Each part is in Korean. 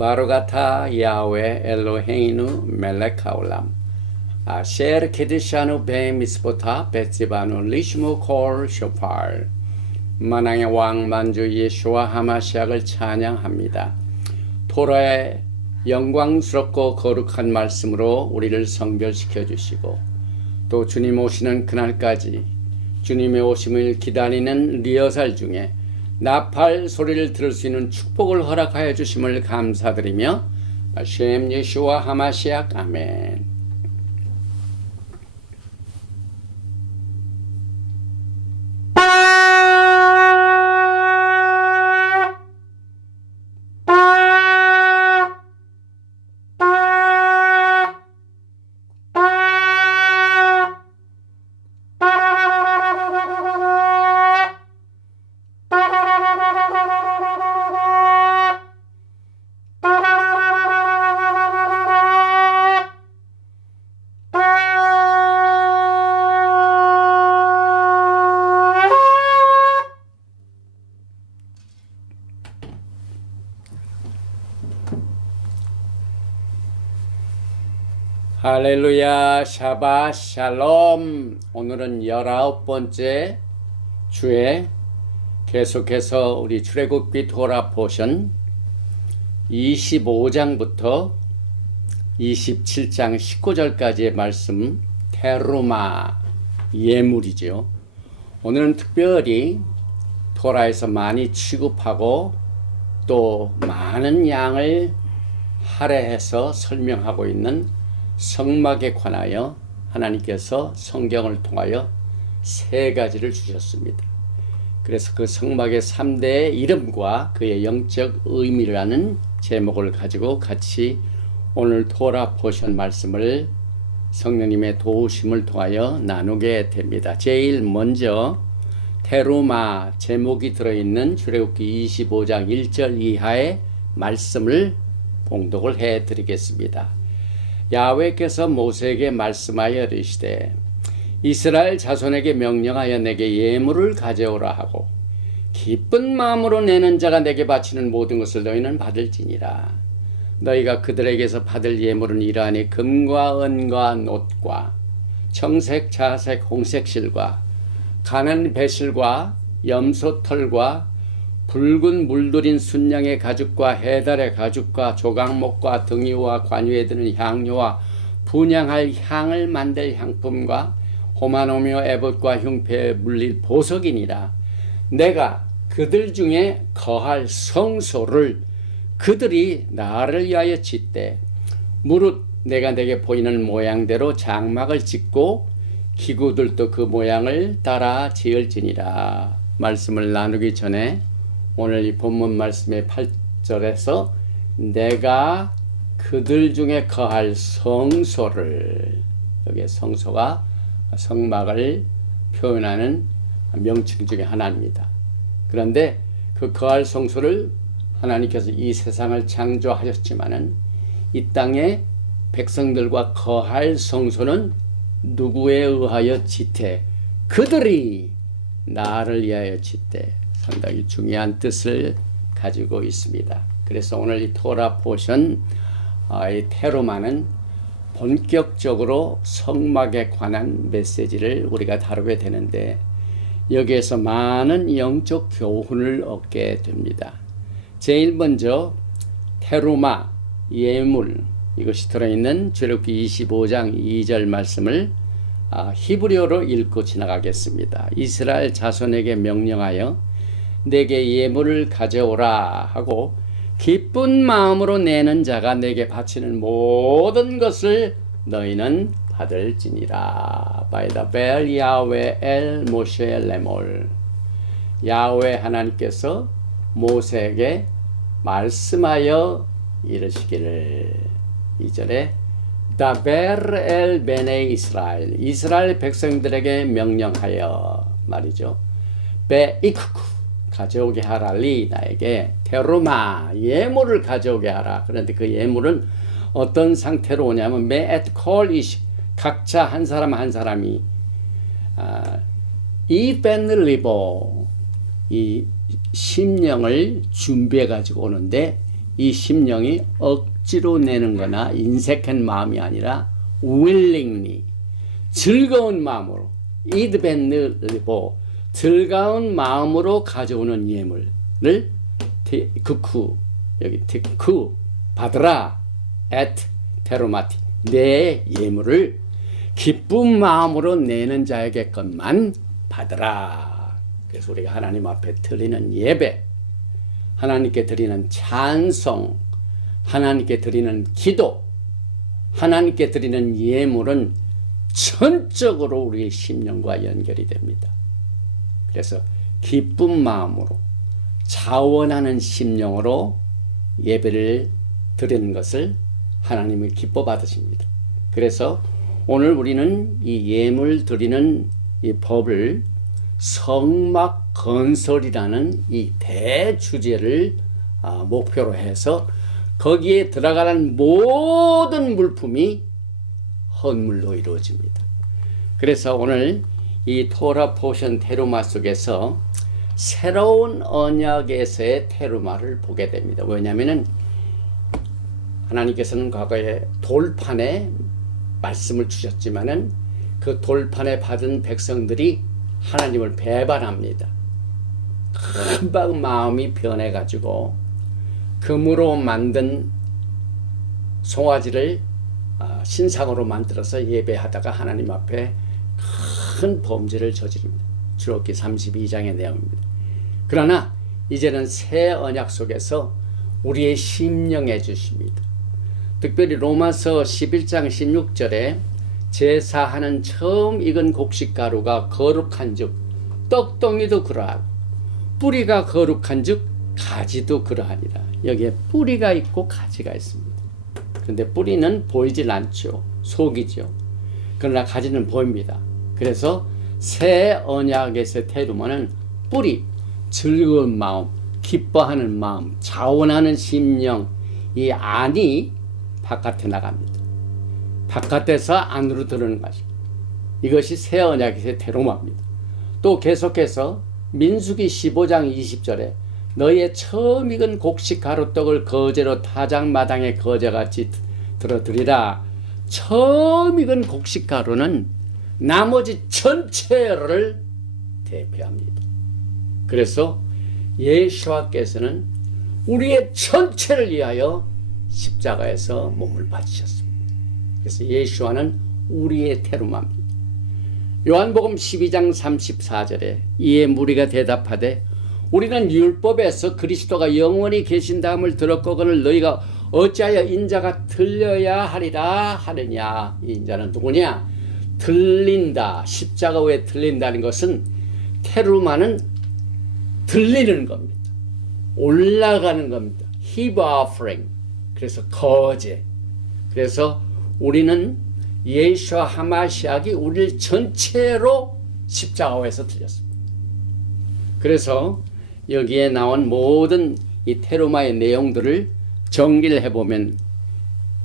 바루가타 야훼 엘로헤이누 멜렉 하올람 아셰르 케디샤누 베 미스보타 베츠바누 리시무 콜 쇼팔. 만왕의 왕 만주 예수와 하마시약을 찬양합니다. 토라의 영광스럽고 거룩한 말씀으로 우리를 성별시켜 주시고 또 주님 오시는 그날까지 주님의 오심을 기다리는 리허설 중에 나팔 소리를 들을 수 있는 축복을 허락하여 주심을 감사드리며 셴 예수와 하마시약 아멘. 할렐루야, 샤바 샬롬. 오늘은 19번째 주에 계속해서 우리 출애굽기 토라 포션 25장부터 27장 19절까지의 말씀 테루마 예물이죠. 오늘은 특별히 토라에서 많이 취급하고 또 많은 양을 할애해서 설명하고 있는 성막에 관하여 하나님께서 성경을 통하여 3가지를 주셨습니다. 그래서 그 성막의 3대의 이름과 그의 영적 의미라는 제목을 가지고 같이 오늘 토라 포션 말씀을 성령님의 도우심을 통하여 나누게 됩니다. 제일 먼저 테루마 제목이 들어있는 출애굽기 25장 1절 이하의 말씀을 봉독을 해드리겠습니다. 야훼께서 모세에게 말씀하여 이르시되 이스라엘 자손에게 명령하여 내게 예물을 가져오라 하고 기쁜 마음으로 내는 자가 내게 바치는 모든 것을 너희는 받을지니라. 너희가 그들에게서 받을 예물은 이러하니 금과 은과 놋과 청색, 자색, 홍색 실과 가는 배실과 염소털과 붉은 물들인 순양의 가죽과 해달의 가죽과 조각목과 등이와 관유에 드는 향료와 분향할 향을 만들 향품과 호마노며 에봇과 흉패에 물릴 보석이니라. 내가 그들 중에 거할 성소를 그들이 나를 위하여 짓되 무릇 내가 내게 보이는 모양대로 장막을 짓고 기구들도 그 모양을 따라 지을지니라. 말씀을 나누기 전에 오늘 이 본문 말씀의 8절에서 내가 그들 중에 거할 성소를, 여기 성소가 성막을 표현하는 명칭 중에 하나입니다. 그런데 그 거할 성소를 하나님께서 이 세상을 창조하셨지만은 이 땅의 백성들과 거할 성소는 누구에 의하여 짓되 그들이 나를 위하여 짓되 상당히 중요한 뜻을 가지고 있습니다. 그래서 오늘 이 토라 포션 이 테루마는 본격적으로 성막에 관한 메시지를 우리가 다루게 되는데 여기에서 많은 영적 교훈을 얻게 됩니다. 제일 먼저 테루마 예물 이것이 들어있는 출애굽기 25장 2절 말씀을 히브리어로 읽고 지나가겠습니다. 이스라엘 자손에게 명령하여 내게 예물을 가져오라 하고 기쁜 마음으로 내는 자가 내게 바치는 모든 것을 너희는 받을지니라. By the bell 야훼 엘 모세 레몰. 야훼 하나님께서 모세에게 말씀하여 이르시기를 2절에 다벨 엘 베네 이스라엘 이스라엘 백성들에게 명령하여 말이죠. 베 이쿠쿠 가져오게 하라. 리 나에게 테루마 예물을 가져오게 하라. 그런데 그 예물은 어떤 상태로 오냐면 메에트 콜 이시 각자 한 사람 한 사람이 이 벤리보 이 심령을 준비해 가지고 오는데 이 심령이 억지로 내는 거나 인색한 마음이 아니라 willingly 즐거운 마음으로 이드벤느리보 즐거운 마음으로 가져오는 예물을 극후 여기 특후 받으라 at 테로마티 내 예물을 기쁜 마음으로 내는 자에게 것만 받으라. 그래서 우리가 하나님 앞에 드리는 예배, 하나님께 드리는 찬송, 하나님께 드리는 기도, 하나님께 드리는 예물은 전적으로 우리의 심령과 연결이 됩니다. 그래서 기쁜 마음으로 자원하는 심령으로 예배를 드리는 것을 하나님이 기뻐 받으십니다. 그래서 오늘 우리는 이 예물 드리는 이 법을 성막 건설이라는 이 대주제를 목표로 해서 거기에 들어가는 모든 물품이 헌물로 이루어집니다. 그래서 오늘 이 토라 포션 테루마 속에서 새로운 언약에서의 테루마를 보게 됩니다. 왜냐하면 하나님께서는 과거에 돌판에 말씀을 주셨지만은 그 돌판에 받은 백성들이 하나님을 배반합니다. 금방 마음이 변해가지고 금으로 만든 송아지를 신상으로 만들어서 예배하다가 하나님 앞에 큰 범죄를 저지릅니다. 출애굽기 32장의 내용입니다. 그러나 이제는 새 언약 속에서 우리의 심령해 주십니다. 특별히 로마서 11장 16절에 제사하는 처음 익은 곡식가루가 거룩한 즉 떡덩이도 그러하고 뿌리가 거룩한 즉 가지도 그러하니라. 여기에 뿌리가 있고 가지가 있습니다. 그런데 뿌리는 보이질 않죠. 속이죠. 그러나 가지는 보입니다. 그래서 새 언약에서 테루마는 뿌리, 즐거운 마음, 기뻐하는 마음, 자원하는 심령, 이 안이 바깥에 나갑니다. 바깥에서 안으로 들어오는 것입니다. 이것이 새 언약에서의 테루마입니다. 또 계속해서 민수기 15장 20절에 너희의 처음 익은 곡식 가루떡을 거제로 타작마당에 거제같이 들어드리라. 처음 익은 곡식 가루는 나머지 전체를 대표합니다. 그래서 예수와께서는 우리의 전체를 위하여 십자가에서 몸을 바치셨습니다. 그래서 예수와는 우리의 테루마입니다. 요한복음 12장 34절에 이에 무리가 대답하되 우리는 율법에서 그리스도가 영원히 계신다함을 들었거늘 너희가 어찌하여 인자가 들려야 하리라 하느냐. 이 인자는 누구냐? 들린다. 십자가 위에 들린다는 것은 테루마는 들리는 겁니다. 올라가는 겁니다. heave offering. 그래서 거제. 그래서 우리는 예수와 하마시약이 우리를 전체로 십자가에서 들렸습니다. 그래서 여기에 나온 모든 이 테루마의 내용들을 정리를 해보면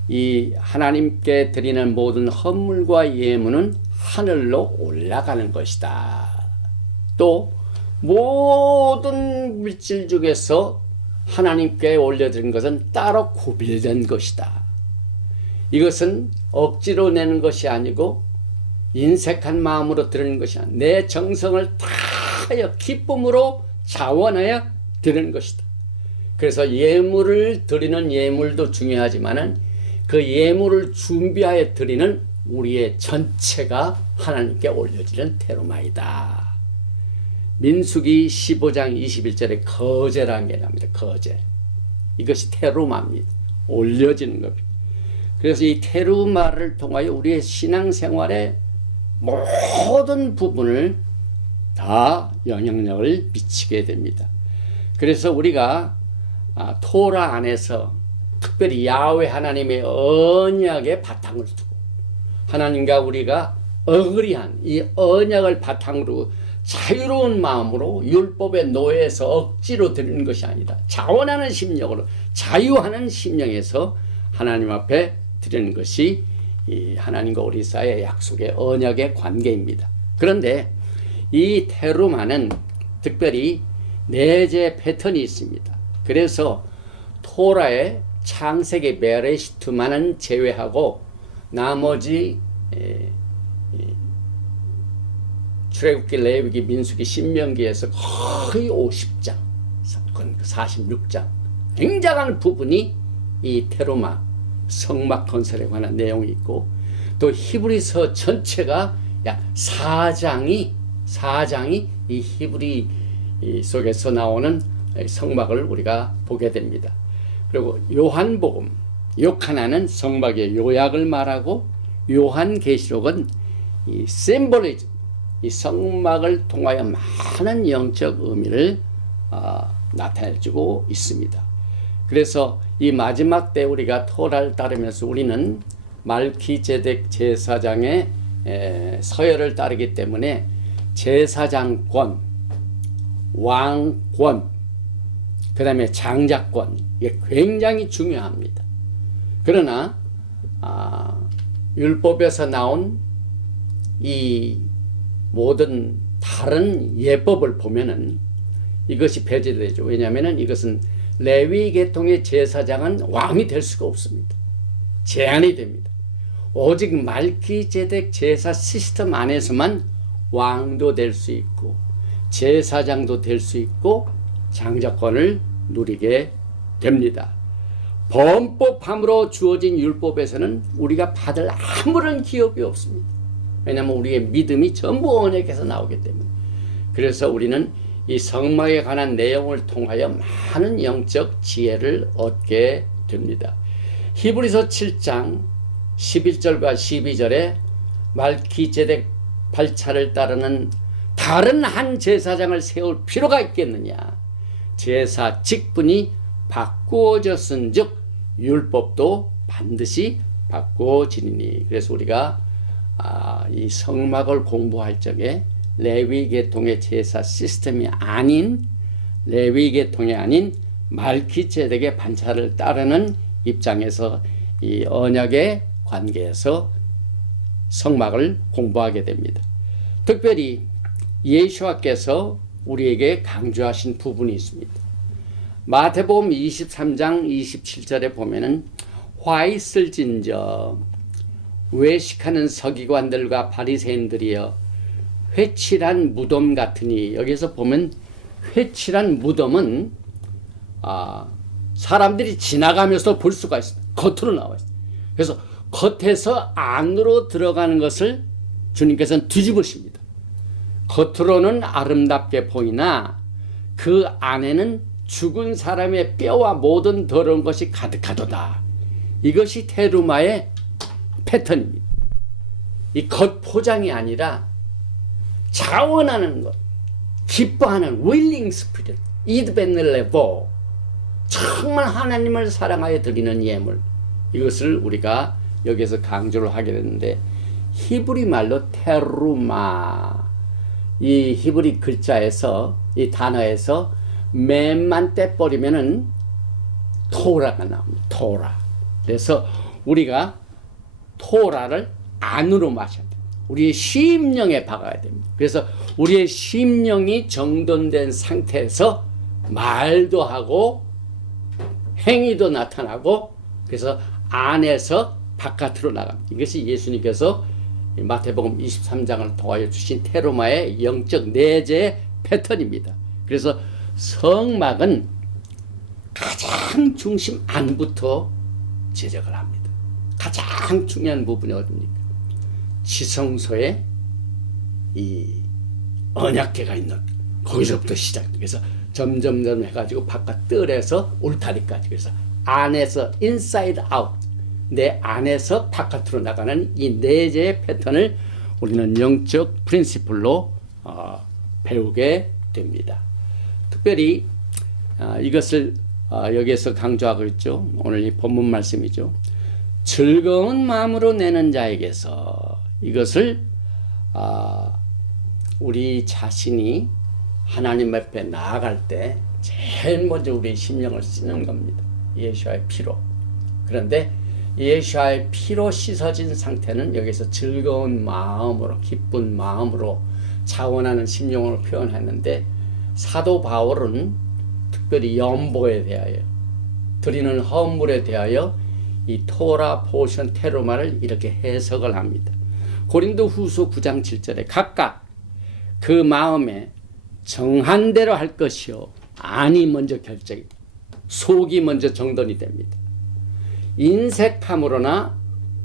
이 하나님께 드리는 모든 헌물과 예물은 하늘로 올라가는 것이다. 또 모든 물질 중에서 하나님께 올려드린 것은 따로 구별된 것이다. 이것은 억지로 내는 것이 아니고 인색한 마음으로 드리는 것이 아니라 내 정성을 다하여 기쁨으로 자원하여 드리는 것이다. 그래서 예물을 드리는 예물도 중요하지만은 그 예물을 준비하여 드리는 우리의 전체가 하나님께 올려지는 테루마이다. 민수기 15장 21절에 거제라는 게 나옵니다. 거제. 이것이 테루마입니다. 올려지는 겁니다. 그래서 이 테루마를 통하여 우리의 신앙생활의 모든 부분을 다 영향력을 미치게 됩니다. 그래서 우리가 토라 안에서 특별히 야훼 하나님의 언약의 바탕을 두고 하나님과 우리가 어그리한 이 언약을 바탕으로 자유로운 마음으로 율법의 노예에서 억지로 드리는 것이 아니다. 자원하는 심령으로 자유하는 심령에서 하나님 앞에 드리는 것이 이 하나님과 우리 사이의 약속의 언약의 관계입니다. 그런데 이 테루마는 특별히 내재 패턴이 있습니다. 그래서 토라의 창세기 베레시트만은 제외하고 나머지 출애굽기, 레위기, 민수기, 신명기에서 거의 50장, 46장 굉장한 부분이 이 테로마 성막 건설에 관한 내용이 있고, 또 히브리서 전체가 약 4장이 이 히브리 속에서 나오는 성막을 우리가 보게 됩니다. 그리고 요한복음, 요하나는 성막의 요약을 말하고, 요한계시록은 이 심볼리즘, 이 성막을 통하여 많은 영적 의미를 나타내주고 있습니다. 그래서 이 마지막 때 우리가 토라를 따르면서 우리는 말키제덱 제사장의 서열을 따르기 때문에 제사장권, 왕권, 그 다음에 장자권, 이게 굉장히 중요합니다. 그러나 율법에서 나온 이 모든 다른 예법을 보면은 이것이 배제되죠. 왜냐하면 이것은 레위 계통의 제사장은 왕이 될 수가 없습니다. 제한이 됩니다. 오직 말키제덱 제사 시스템 안에서만 왕도 될 수 있고 제사장도 될 수 있고 장자권을 누리게 됩니다. 범법함으로 주어진 율법에서는 우리가 받을 아무런 기업이 없습니다. 왜냐하면 우리의 믿음이 전부 언약에서 나오기 때문에. 그래서 우리는 이 성막에 관한 내용을 통하여 많은 영적 지혜를 얻게 됩니다. 히브리서 7장 11절과 12절에 말키제덱 발차를 따르는 다른 한 제사장을 세울 필요가 있겠느냐. 제사 직분이 바꾸어졌은 즉 율법도 반드시 바꾸어지니. 그래서 우리가 이 성막을 공부할 적에 레위 계통의 제사 시스템이 아닌, 레위 계통이 아닌 말키제덱의 반차를 따르는 입장에서 이 언약의 관계에서 성막을 공부하게 됩니다. 특별히 예수와께서 우리에게 강조하신 부분이 있습니다. 마태복음 23장 27절에 보면은 화 있을진저 외식하는 서기관들과 바리새인들이여 회칠한 무덤 같으니. 여기서 보면 회칠한 무덤은 사람들이 지나가면서 볼 수가 있습니다. 겉으로 나와 있습니다. 그래서 겉에서 안으로 들어가는 것을 주님께서는 뒤집으십니다. 겉으로는 아름답게 보이나 그 안에는 죽은 사람의 뼈와 모든 더러운 것이 가득하도다. 이것이 테루마의 패턴입니다. 이 겉포장이 아니라 자원하는 것, 기뻐하는 willing spirit, 이드벤레보, 정말 하나님을 사랑하여 드리는 예물, 이것을 우리가 여기서 강조를 하게 되는데, 히브리 말로 테루마, 이 히브리 글자에서, 이 단어에서 맨만 떼버리면은 토라가 나옵니다. 토라. 그래서 우리가 토라를 안으로 마셔야 됩니다. 우리의 심령에 박아야 됩니다. 그래서 우리의 심령이 정돈된 상태에서 말도 하고 행위도 나타나고, 그래서 안에서 바깥으로 나갑니다. 이것이 예수님께서 마태복음 23장을 통하여 주신 테로마의 영적 내재 패턴입니다. 그래서 성막은 가장 중심 안부터 제작을 합니다. 가장 중요한 부분이 어디입니까? 지성소에 이 언약궤가 있는 거기서부터 시작합니다. 그래서 점점 해가지고 바깥 뜰에서 울타리까지, 그래서 안에서 inside out, 내 안에서 바깥으로 나가는 이 내재의 패턴을 우리는 영적 프린시플로 배우게 됩니다. 특별히 이것을 여기에서 강조하고 있죠. 오늘 이 본문 말씀이죠. 즐거운 마음으로 내는 자에게서, 이것을 우리 자신이 하나님 앞에 나아갈 때 제일 먼저 우리 심령을 씻는 겁니다. 예수와의 피로. 그런데 예수와의 피로 씻어진 상태는 여기서 즐거운 마음으로, 기쁜 마음으로 자원하는 심령으로 표현했는데, 사도 바울은 특별히 연보에 대하여, 드리는 헌물에 대하여 이 토라 포션 테루마를 이렇게 해석을 합니다. 고린도 후서 9장 7절에 각각 그 마음에 정한 대로 할 것이요 안이 먼저 결정이, 속이 먼저 정돈이 됩니다. 인색함으로나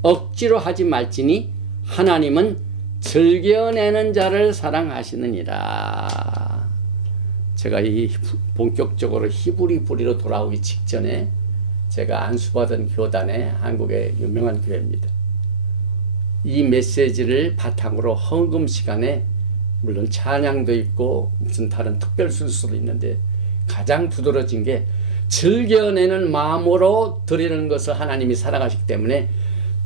억지로 하지 말지니 하나님은 즐겨내는 자를 사랑하시느니라. 제가 이 본격적으로 히브리 부리로 돌아오기 직전에 제가 안수받은 교단의 한국의 유명한 교회입니다. 이 메시지를 바탕으로 헌금 시간에 물론 찬양도 있고 무슨 다른 특별 순서도 있는데 가장 두드러진 게 즐겨내는 마음으로 드리는 것을 하나님이 사랑하시기 때문에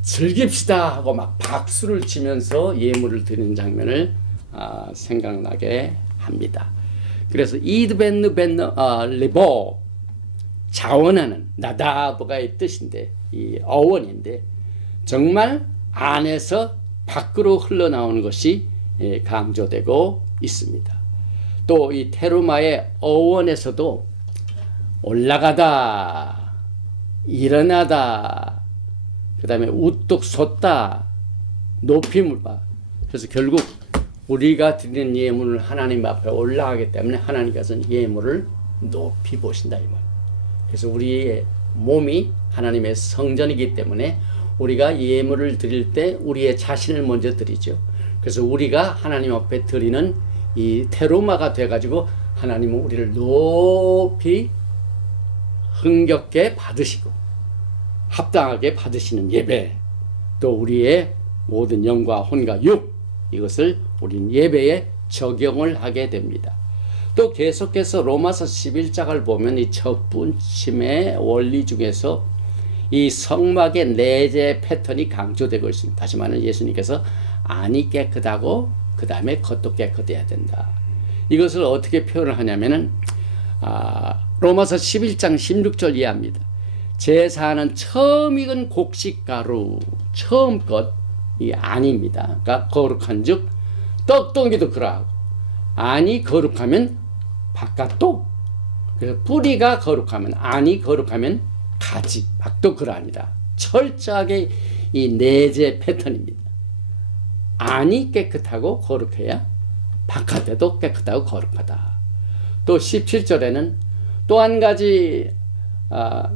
즐깁시다 하고 막 박수를 치면서 예물을 드리는 장면을 생각나게 합니다. 그래서 이드벤느 리보 자원하는 나다브가의 뜻인데 이 어원인데 정말 안에서 밖으로 흘러나오는 것이 강조되고 있습니다. 또 이 테루마의 어원에서도 올라가다, 일어나다, 그 다음에 우뚝 솟다, 높이 물바. 그래서 결국 우리가 드리는 예물을 하나님 앞에 올라가기 때문에 하나님께서는 예물을 높이 보신다 이 말. 그래서 우리의 몸이 하나님의 성전이기 때문에 우리가 예물을 드릴 때 우리의 자신을 먼저 드리죠. 그래서 우리가 하나님 앞에 드리는 이 테루마가 돼가지고 하나님은 우리를 높이 흥겹게 받으시고 합당하게 받으시는 예배, 또 우리의 모든 영과 혼과 육, 이것을 우리는 예배에 적용을 하게 됩니다. 또 계속해서 로마서 11장을 보면 이 접붙임의 원리 중에서 이 성막의 내재 패턴이 강조되고 있습니다. 다시 말하면 예수님께서 안이 깨끗하고 그 다음에 겉도 깨끗해야 된다. 이것을 어떻게 표현을 하냐면은 로마서 11장 16절 이해합니다. 제사는 처음 익은 곡식가루, 처음 것이 안입니다. 그러니까 거룩한즉 떡동이도 그러하고 안이 거룩하면 바깥도, 그래서 뿌리가 거룩하면 안이 거룩하면 가지, 밖도 그러하니라. 철저하게 이 내재 패턴입니다. 안이 깨끗하고 거룩해야 바깥에도 깨끗하고 거룩하다. 또 17절에는 또 한 가지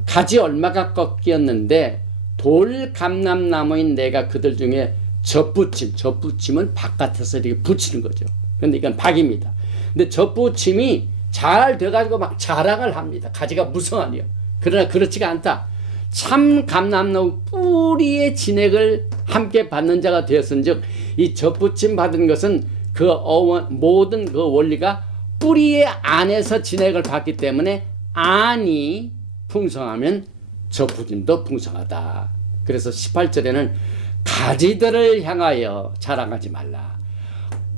가지 얼마가 꺾였는데 돌 감람나무인 내가 그들 중에 젖붙임은 바깥에서 이렇게 붙이는 거죠. 그런데 이건 박입니다. 근데 젖붙임이 잘 돼가지고 막 자랑을 합니다. 가지가 무성하니요. 그러나 그렇지가 않다. 참 감람나무 뿌리의 진액을 함께 받는 자가 되었은즉 이 젖붙임 받은 것은 그 모든 그 원리가 뿌리의 안에서 진액을 받기 때문에 안이 풍성하면 젖붙임도 풍성하다. 그래서 18절에는 가지들을 향하여 자랑하지 말라.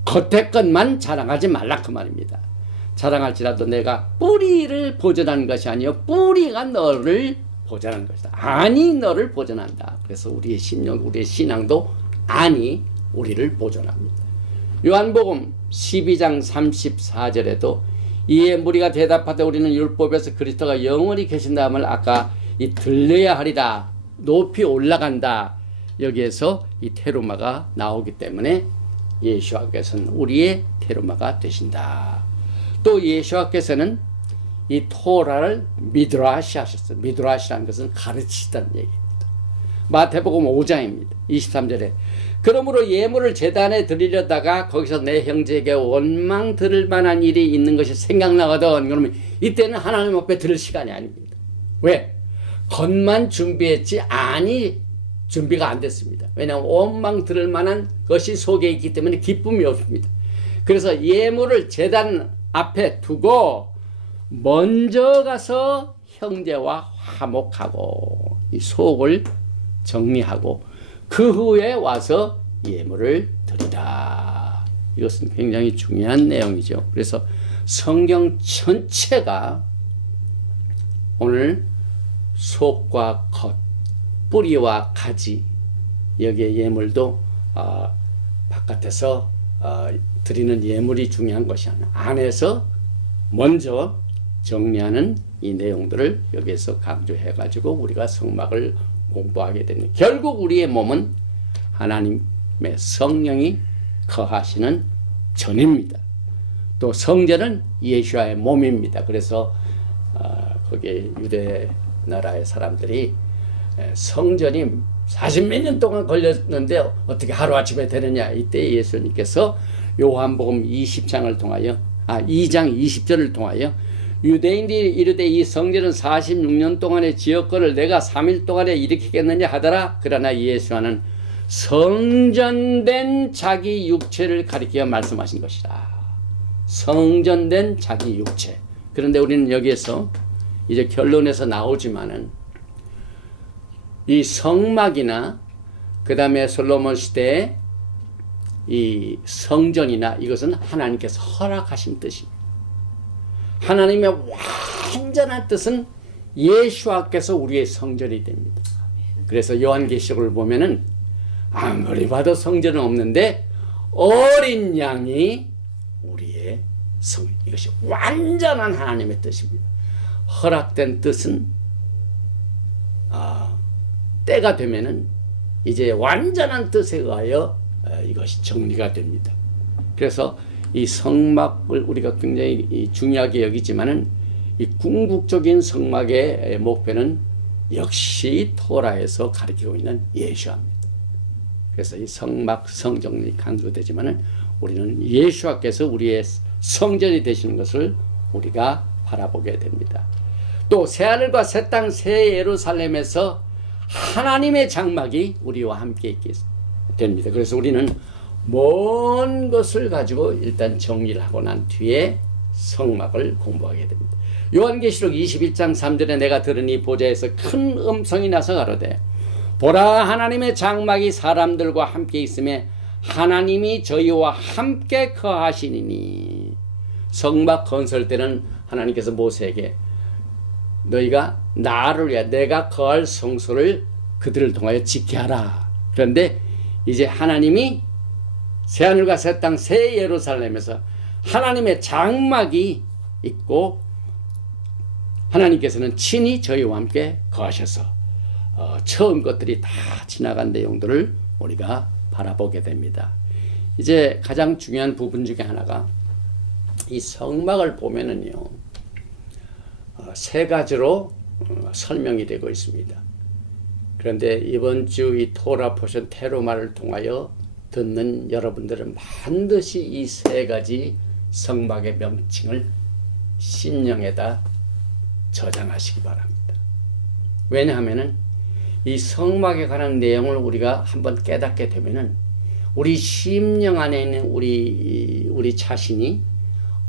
겉의 것만 자랑하지 말라 그 말입니다. 자랑할지라도 내가 뿌리를 보존하는 것이 아니요 뿌리가 너를 보존하는 것이다. 안이 너를 보존한다. 그래서 우리의 심령, 우리의 신앙도 안이 우리를 보존합니다. 요한복음 12장 34절에도 이에 무리가 대답하되 우리는 율법에서 그리스도가 영원히 계신다함을 아까 이 들려야 하리라. 높이 올라간다. 여기에서 이 테루마가 나오기 때문에 예수께서는 우리의 테루마가 되신다. 또 예수께서는 이 토라를 미드라시 하셨어요. 미드라시라는 것은 가르치다는 얘기입니다. 마태복음 5장입니다. 23절에 그러므로 예물을 제단에 드리려다가 거기서 내 형제에게 원망 들을 만한 일이 있는 것이 생각나거든. 그러면 이때는 하나님 앞에 들을 시간이 아닙니다. 왜? 겉만 준비했지 안이 준비가 안 됐습니다. 왜냐하면 원망 들을 만한 것이 속에 있기 때문에 기쁨이 없습니다. 그래서 예물을 제단 앞에 두고 먼저 가서 형제와 화목하고 이 속을 정리하고 그 후에 와서 예물을 드리라. 이것은 굉장히 중요한 내용이죠. 그래서 성경 전체가 오늘 속과 겉, 뿌리와 가지, 여기에 예물도 바깥에서 드리는 예물이 중요한 것이 아니라 안에서 먼저 정리하는 이 내용들을 여기에서 강조해 가지고 우리가 성막을 공부하게 됩니다. 결국 우리의 몸은 하나님의 성령이 거하시는 전입니다. 또 성전은 예수와의 몸입니다. 그래서 거기 유대 나라의 사람들이 성전이 40몇 년 동안 걸렸는데 어떻게 하루아침에 되느냐. 이때 예수님께서 요한복음 20장을 통하여 2장 20절을 통하여 유대인들이 이르되 이 성전은 46년 동안의 지역권을 내가 3일 동안에 일으키겠느냐 하더라. 그러나 예수와는 성전된 자기 육체를 가리켜 말씀하신 것이다. 성전된 자기 육체. 그런데 우리는 여기에서 이제 결론에서 나오지만은 이 성막이나 그 다음에 솔로몬 시대의 이 성전이나 이것은 하나님께서 허락하신 뜻입니다. 하나님의 완전한 뜻은 예수와께서 우리의 성전이 됩니다. 그래서 요한계시록을 보면은 아무리 봐도 성전은 없는데 어린 양이 우리의 성전, 이것이 완전한 하나님의 뜻입니다. 허락된 뜻은 때가 되면은 이제 완전한 뜻에 의하여 이것이 정리가 됩니다. 그래서 이 성막을 우리가 굉장히 중요하게 여기지만은 이 궁극적인 성막의 목표는 역시 토라에서 가리키고 있는 예수와입니다. 그래서 이 성막 성전이 강조되지만은 우리는 예수와께서 우리의 성전이 되시는 것을 우리가 바라보게 됩니다. 또 새하늘과 새 땅 새 예루살렘에서 하나님의 장막이 우리와 함께 있게 됩니다. 그래서 우리는 먼 것을 가지고 일단 정리를 하고 난 뒤에 성막을 공부하게 됩니다. 요한계시록 21장 3절에 내가 들으니 보좌에서 큰 음성이 나서 가로되 보라 하나님의 장막이 사람들과 함께 있음에 하나님이 저희와 함께 거하시니니. 성막 건설 때는 하나님께서 모세에게 너희가 나를 위해 내가 거할 성소를 그들을 통하여 지게 하라. 그런데 이제 하나님이 새하늘과 새 땅 새 예루살렘에서 하나님의 장막이 있고 하나님께서는 친히 저희와 함께 거하셔서 처음 것들이 다 지나간 내용들을 우리가 바라보게 됩니다. 이제 가장 중요한 부분 중에 하나가 이 성막을 보면은요, 세 가지로 설명이 되고 있습니다. 그런데 이번 주 이 토라 포션 테로마를 통하여 듣는 여러분들은 반드시 이 세 가지 성막의 명칭을 심령에다 저장하시기 바랍니다. 왜냐하면은 이 성막에 관한 내용을 우리가 한번 깨닫게 되면은 우리 심령 안에 있는 우리 자신이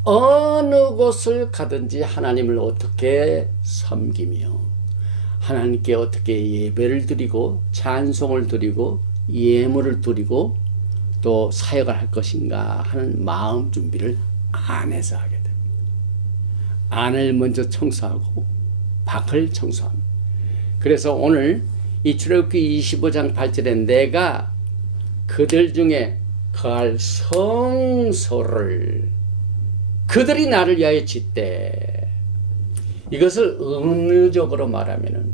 어느 곳을 가든지 하나님을 어떻게 섬기며 하나님께 어떻게 예배를 드리고 찬송을 드리고 예물을 드리고 또 사역을 할 것인가 하는 마음 준비를 안에서 하게 됩니다. 안을 먼저 청소하고 밖을 청소합니다. 그래서 오늘 이 출애굽기 25장 8절에 내가 그들 중에 거할 성소를 그들이 나를 위하여 짓되, 이것을 의무적으로 말하면은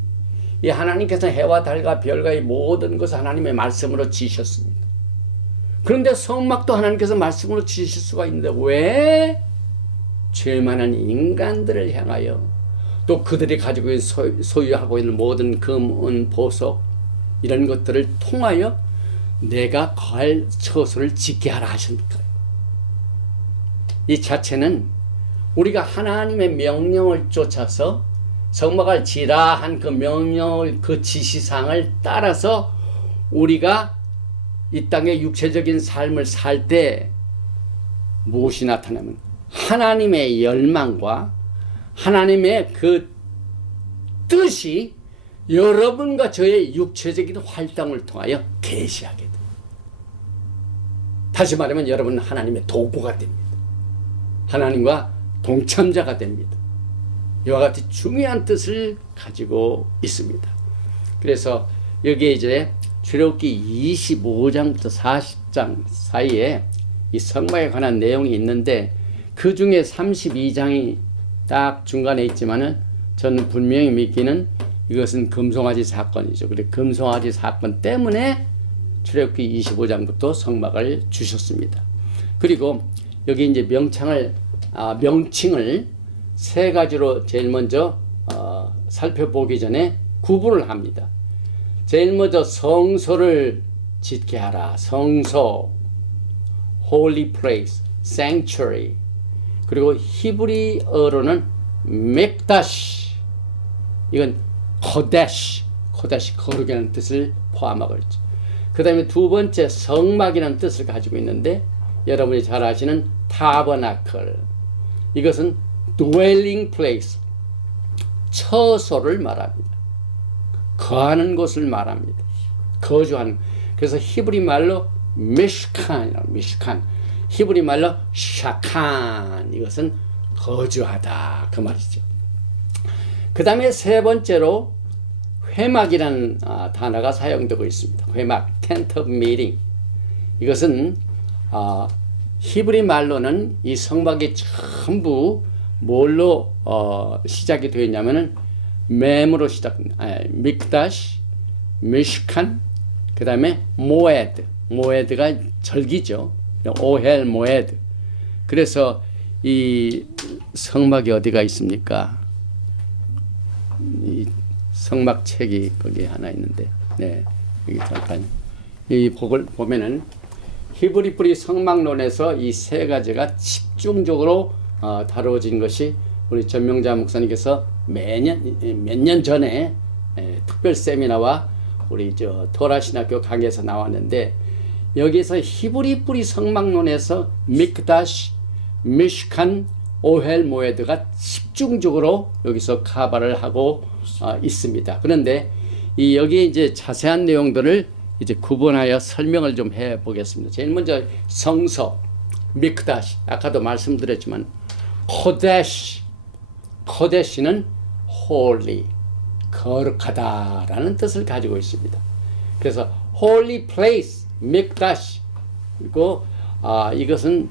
이 하나님께서 해와 달과 별과 이 모든 것을 하나님의 말씀으로 지으셨습니다. 그런데 성막도 하나님께서 말씀으로 지으실 수가 있는데 왜 죄 많은 인간들을 향하여 또 그들이 가지고 소유하고 있는 모든 금, 은, 보석 이런 것들을 통하여 내가 거할 처소를 짓게 하라 하십니까? 이 자체는 우리가 하나님의 명령을 쫓아서 성막을 지라 한 그 명령을 그 지시사항을 따라서 우리가 이 땅의 육체적인 삶을 살 때 무엇이 나타나면 하나님의 열망과 하나님의 그 뜻이 여러분과 저의 육체적인 활동을 통하여 계시하게 됩니다. 다시 말하면 여러분은 하나님의 도구가 됩니다. 하나님과 동참자가 됩니다. 이와 같이 중요한 뜻을 가지고 있습니다. 그래서 여기에 이제 출애굽기 25장부터 40장 사이에 이 성막에 관한 내용이 있는데 그 중에 32장이 딱 중간에 있지만은 저는 분명히 믿기는 이것은 금송아지 사건이죠. 그래 금송아지 사건 때문에 출애굽기 25장부터 성막을 주셨습니다. 그리고 여기 이제 명칭을 세 가지로 제일 먼저 살펴보기 전에 구분을 합니다. 제일 먼저 성소를 짓게 하라. 성소, holy place, sanctuary. 그리고 히브리어로는 멕다시. 이건 코데시 거룩이라는 뜻을 포함하고 있죠. 그 다음에 두 번째 성막이라는 뜻을 가지고 있는데 여러분이 잘 아시는 타버나클. 이것은 dwelling place, 처소를 말합니다. 거하는 곳을 말합니다. 거주하는. 그래서 히브리 말로 미시칸이라고. 미시칸. 히브리 말로 샤칸. 이것은 거주하다 그 말이죠. 그 다음에 세 번째로 회막이라는 단어가 사용되고 있습니다. 회막, tent of meeting. 이것은 히브리 말로는 이 성막이 전부 뭘로 시작이 되어 있냐면은 mem으로 시작합니다. mikdash, mishkan, 그 다음에 모에드. 모에드가 절기죠. 오헬 모에드. 그래서 이 성막이 어디가 있습니까? 이 성막 책이 거기 하나 있는데, 네, 여기 잠깐 이 복을 보면은 히브리 뿌리 성막론에서 이 세 가지가 집중적으로 다루어진 것이 우리 전명자 목사님께서 몇 년 전에 특별 세미나와 우리 토라 신학교 강의에서 나왔는데 여기서 히브리 뿌리 성막론에서 mikdash, mishkan, 오헬 모에드가 집중적으로 여기서 카바를 하고 있습니다. 그런데 여기 이제 자세한 내용들을 이제 구분하여 설명을 좀 해 보겠습니다. 제일 먼저 성소, mikdash. 아까도 말씀드렸지만 코데시는 holy, 거룩하다라는 뜻을 가지고 있습니다. 그래서 holy place, mikdash. 그리고 이것은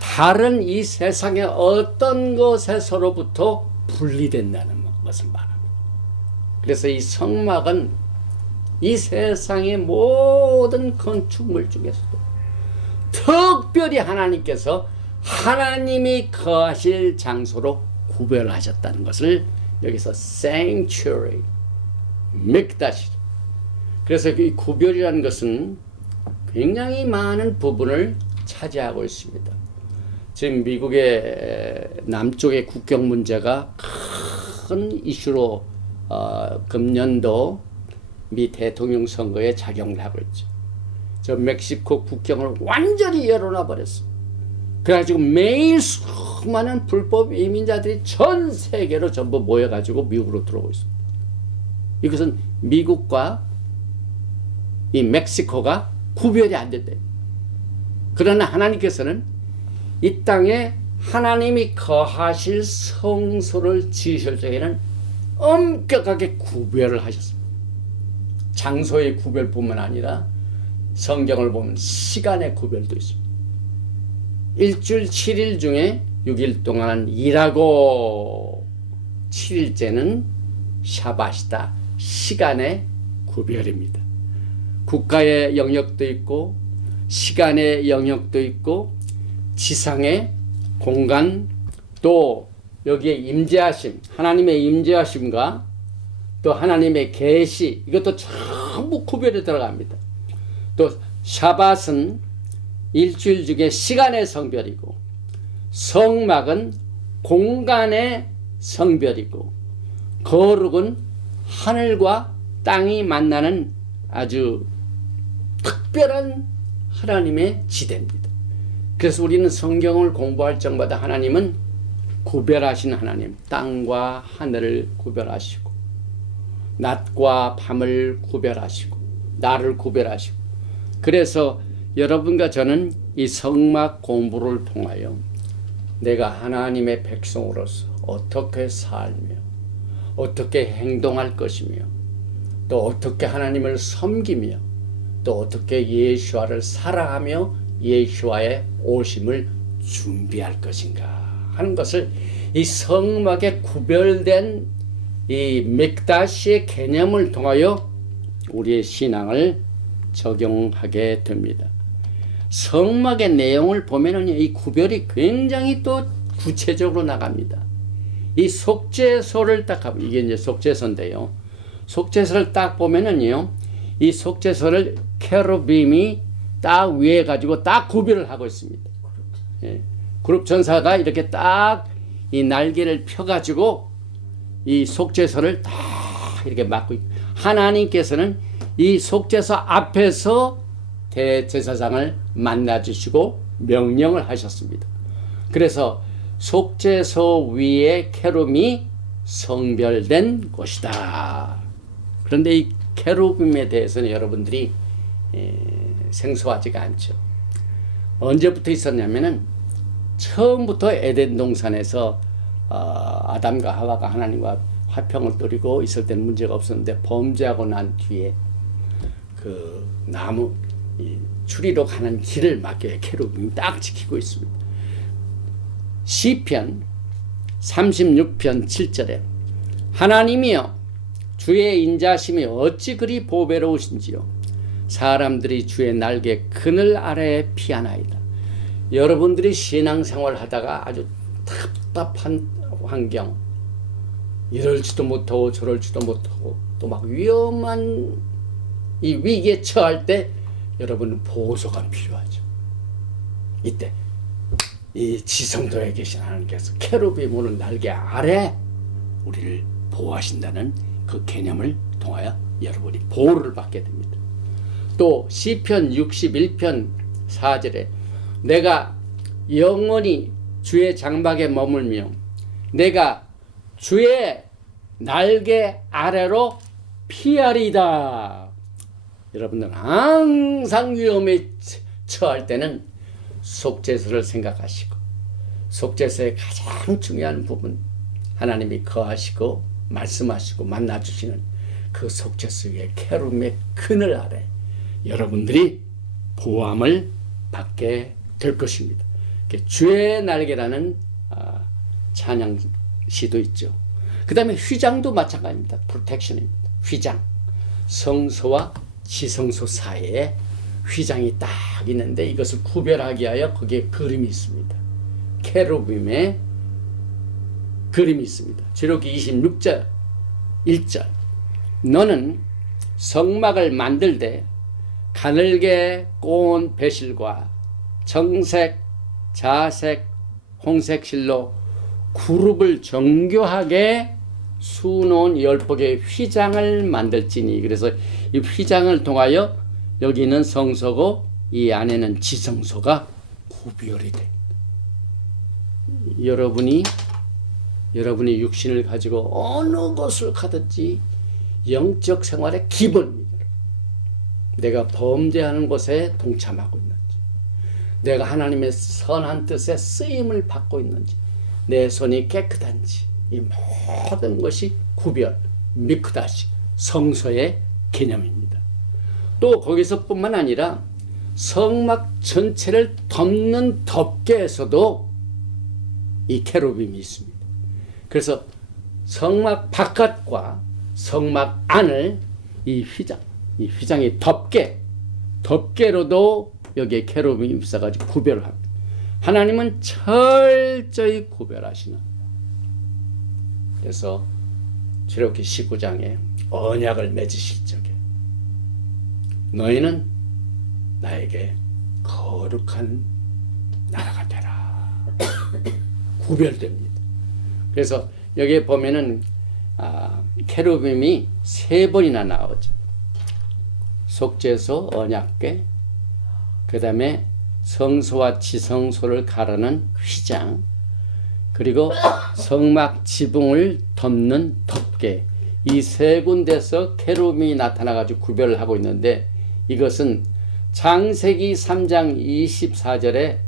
다른 이 세상의 어떤 것에서로부터 분리된다는 것을 말합니다. 그래서 이 성막은 이 세상의 모든 건축물 중에서도 특별히 하나님께서 하나님이 거하실 장소로 구별하셨다는 것을 여기서 sanctuary, mikdash. 그래서 이 구별이라는 것은 굉장히 많은 부분을 차지하고 있습니다. 지금 미국의 남쪽의 국경 문제가 큰 이슈로 금년도 미 대통령 선거에 작용을 하고 있죠. 저 멕시코 국경을 완전히 열어놔 버렸어. 그래가지고 매일 수많은 불법 이민자들이 전 세계로 전부 모여가지고 미국으로 들어오고 있습니다. 이것은 미국과 이 멕시코가 구별이 안 된다. 그러나 하나님께서는 이 땅에 하나님이 거하실 성소를 지으실 적에는 엄격하게 구별을 하셨습니다. 장소의 구별뿐만 아니라 성경을 보면 시간의 구별도 있습니다. 일주일 7일 중에 6일 동안 일하고 7일째는 샤밧이다. 시간의 구별입니다. 국가의 영역도 있고 시간의 영역도 있고 지상의 공간 또 여기에 임재하심, 하나님의 임재하심과 또 하나님의 계시 이것도 전부 구별이 들어갑니다. 또 샤밧은 일주일 중에 시간의 성별이고 성막은 공간의 성별이고 거룩은 하늘과 땅이 만나는 아주 특별한 하나님의 지대입니다. 그래서 우리는 성경을 공부할 적마다 하나님은 구별하신 하나님, 땅과 하늘을 구별하시고 낮과 밤을 구별하시고 나를 구별하시고 그래서 여러분과 저는 이 성막 공부를 통하여 내가 하나님의 백성으로서 어떻게 살며 어떻게 행동할 것이며 또 어떻게 하나님을 섬기며 또 어떻게 예수와를 사랑하며 예수와의 오심을 준비할 것인가 하는 것을 이 성막에 구별된 이 믹다시의 개념을 통하여 우리의 신앙을 적용하게 됩니다. 성막의 내용을 보면은 이 구별이 굉장히 또 구체적으로 나갑니다. 이 속죄소를 딱 하면 이게 이제 속죄소인데요. 속죄소를 딱 보면은요, 이 속죄소를 케루빔이 딱 위에 가지고 딱 구별을 하고 있습니다. 예. 그룹 전사가 이렇게 딱 이 날개를 펴가지고 이 속죄소를 딱 이렇게 막고 있고, 하나님께서는 이 속죄소 앞에서 대제사장을 만나주시고 명령을 하셨습니다. 그래서 속죄소 위에 케룸이 성별된 곳이다. 그런데 이 케루빔에 대해서는 여러분들이 생소하지가 않죠. 언제부터 있었냐면은 처음부터 에덴 동산에서 아담과 하와가 하나님과 화평을 누리고 있을 때는 문제가 없었는데, 범죄하고 난 뒤에 그 나무 추리로 가는 길을 막게 케루빔이 딱 지키고 있습니다. 시편 36편 7절에 하나님이여 주의 인자심이 어찌 그리 보배로우신지요, 사람들이 주의 날개 그늘 아래에 피하나이다. 여러분들이 신앙생활 하다가 아주 답답한 환경, 이럴지도 못하고 저럴지도 못하고 또 막 위험한 이 위기에 처할 때 여러분은 보호소가 필요하죠. 이때 이 지성도에 계신 하나님께서 케루빔 오는 날개 아래 우리를 보호하신다는 그 개념을 통하여 여러분이 보호를 받게 됩니다. 또 시편 61편 4절에 내가 영원히 주의 장막에 머물며 내가 주의 날개 아래로 피하리다. 여러분들 항상 위험에 처할 때는 속죄소를 생각하시고, 속죄소의 가장 중요한 부분, 하나님이 거하시고 말씀하시고 만나주시는 그 속죄소 위에 케룸의 그늘 아래 여러분들이 보호함을 받게 될 것입니다. 주의 날개라는 찬양시도 있죠. 그 다음에 휘장도 마찬가지입니다. 프로텍션입니다. 휘장, 성소와 지성소 사이에 휘장이 딱 있는데 이것을 구별하기 위하여 거기에 그림이 있습니다. 케루빔의 그림이 있습니다. 출애굽기 26절 1절 너는 성막을 만들되 가늘게 꼬은 배실과 정색, 자색, 홍색 실로 그룹을 정교하게 수놓은 10복의 휘장을 만들지니. 그래서 이 휘장을 통하여 여기는 성소고 이 안에는 지성소가 구별이 됩니다. 여러분이 육신을 가지고 어느 곳을 가든지 영적 생활의 기본입니다. 내가 범죄하는 곳에 동참하고 있는지, 내가 하나님의 선한 뜻에 쓰임을 받고 있는지, 내 손이 깨끗한지, 이 모든 것이 구별, 미크다시, 성소의 개념입니다. 또 거기서 뿐만 아니라 성막 전체를 덮는 덮개에서도 이 케루빔이 있습니다. 그래서 성막 바깥과 성막 안을 이 휘장의 덮개로도 여기에 케루빔이 있어가지고 구별을 합니다. 하나님은 철저히 구별하시는. 그래서 출애굽기 19장에 언약을 맺으실 적에 너희는 나에게 거룩한 나라가 되라. 구별됩니다. 그래서 여기에 보면은 케루빔이 3번이나 나오죠. 속죄소, 언약궤, 그 다음에 성소와 지성소를 가르는 휘장, 그리고 성막 지붕을 덮는 덮개, 이 3군데서 케루빔이 나타나가지고 구별을 하고 있는데, 이것은 창세기 3장 24절에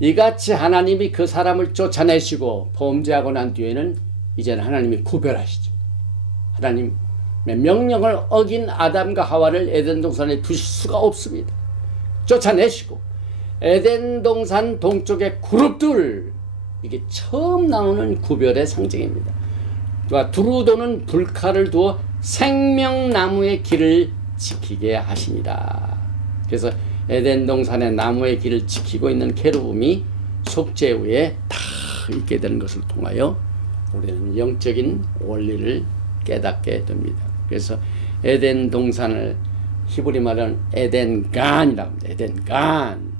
이같이 하나님이 그 사람을 쫓아내시고 범죄하고 난 뒤에는 이제는 하나님이 구별하시죠. 하나님의 명령을 어긴 아담과 하와를 에덴 동산에 두실 수가 없습니다. 쫓아내시고 에덴 동산 동쪽의 그룹들, 이게 처음 나오는 구별의 상징입니다. 그러니까 두루도는 불칼을 두어 생명나무의 길을 지키게 하시니라. 그래서 에덴 동산의 나무의 길을 지키고 있는 케루빔이 속죄 후에 다 있게 되는 것을 통하여 우리는 영적인 원리를 깨닫게 됩니다. 그래서 에덴 동산을 히브리 말은 에덴간이라고 합니다. 에덴간.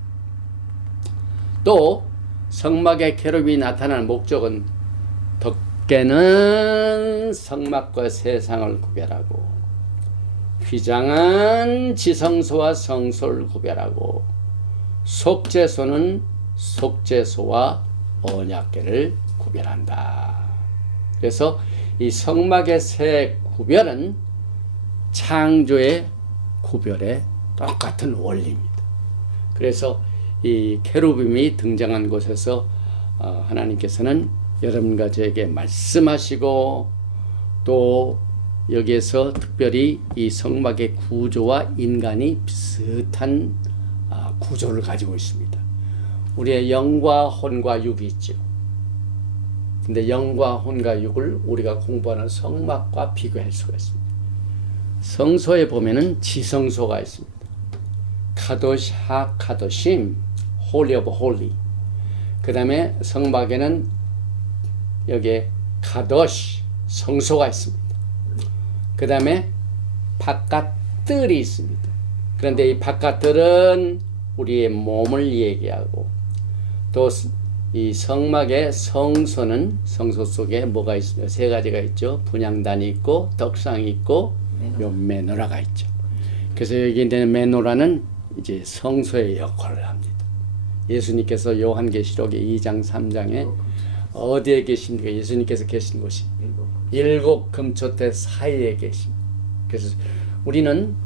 또 성막의 케루빔이 나타나는 목적은 덕계는 성막과 세상을 구별하고 휘장은 지성소와 성소를 구별하고 속죄소는 속죄소와 언약궤를 구별한다. 그래서 이 성막의 세 구별은 창조의 구별의 똑같은 원리입니다. 그래서 이 케루빔이 등장한 곳에서 하나님께서는 여러분과 저에게 말씀하시고 또 여기에서 특별히 이 성막의 구조와 인간이 비슷한 구조를 가지고 있습니다. 우리의 영과 혼과 육이 있죠. 근데 영과 혼과 육을 우리가 공부하는 성막과 비교할 수가 있습니다. 성소에 보면은 지성소가 있습니다. 카도시 하 카도심, 홀리 오브 홀리. 그 다음에 성막에는 여기에 카도시, 성소가 있습니다. 그 다음에 바깥들이 있습니다. 그런데 이 바깥들은 우리의 몸을 얘기하고 또 이 성막의 성소는 성소 속에 뭐가 있습니다. 세 가지가 있죠. 분향단이 있고 떡상이 있고 요 메노라가 있죠. 그래서 여기 있는 메노라는 이제 성소의 역할을 합니다. 예수님께서 요한계시록의 2장 3장에 어디에 계십니까? 예수님께서 계신 곳이 일곱 금초대 사이에 계십니다. 그래서 우리는